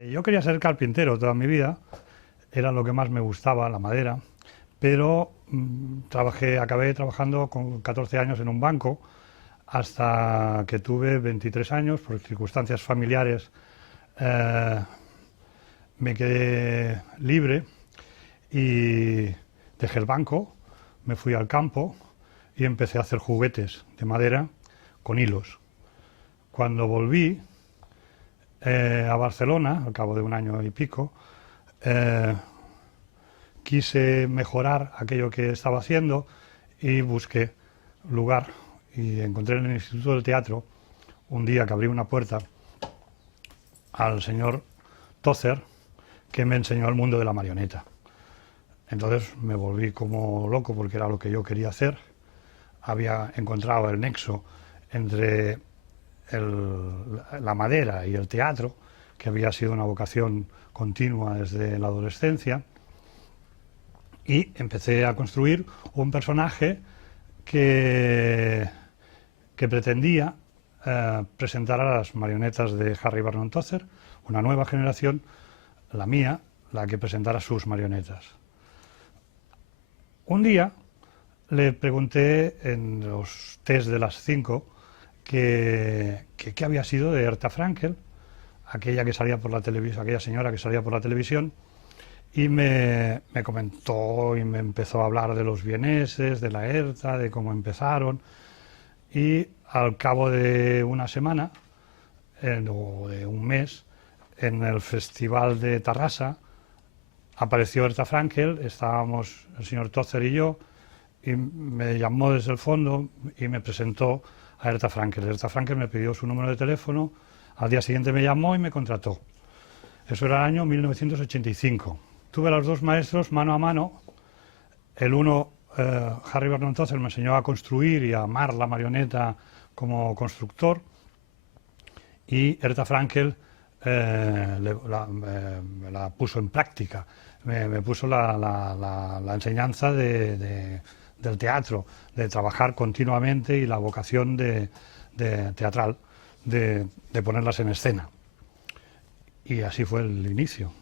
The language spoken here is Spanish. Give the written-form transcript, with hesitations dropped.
Yo quería ser carpintero toda mi vida, era lo que más me gustaba, la madera, pero acabé trabajando con 14 años en un banco hasta que tuve 23 años, por circunstancias familiares eh, me quedé libre y dejé el banco, me fui al campo y empecé a hacer juguetes de madera con hilos. Cuando volví a Barcelona, al cabo de un año y pico, eh, quise mejorar aquello que estaba haciendo y busqué lugar y encontré en el Instituto del Teatro un día que abrí una puerta al señor Tócer, que me enseñó el mundo de la marioneta. Entonces me volví como loco porque era lo que yo quería hacer. Había encontrado el nexo entre la madera y el teatro, que había sido una vocación continua desde la adolescencia, y empecé a construir un personaje que pretendía presentar a las marionetas de Harry Vernon Tozer, una nueva generación, la mía, la que presentara sus marionetas. Un día le pregunté en los test de las 5 qué había sido de Herta Frankel, aquella que salía por la televisión, aquella señora que salía por la televisión, y me comentó y me empezó a hablar de los vieneses, de la Herta, de cómo empezaron, y al cabo de una semana o de un mes, en el Festival de Tarrasa, apareció Herta Frankel, estábamos el señor Tózer y yo, y me llamó desde el fondo y me presentó a Herta Frankel. Herta Frankel me pidió su número de teléfono, al día siguiente me llamó y me contrató. Eso era el año 1985. Tuve a los dos maestros mano a mano. El uno, Harry Vernon Tozer, me enseñó a construir y a amar la marioneta como constructor, y Herta Frankel la puso en práctica, me puso la enseñanza del teatro, de trabajar continuamente y la vocación teatral de ponerlas en escena. Y así fue el inicio.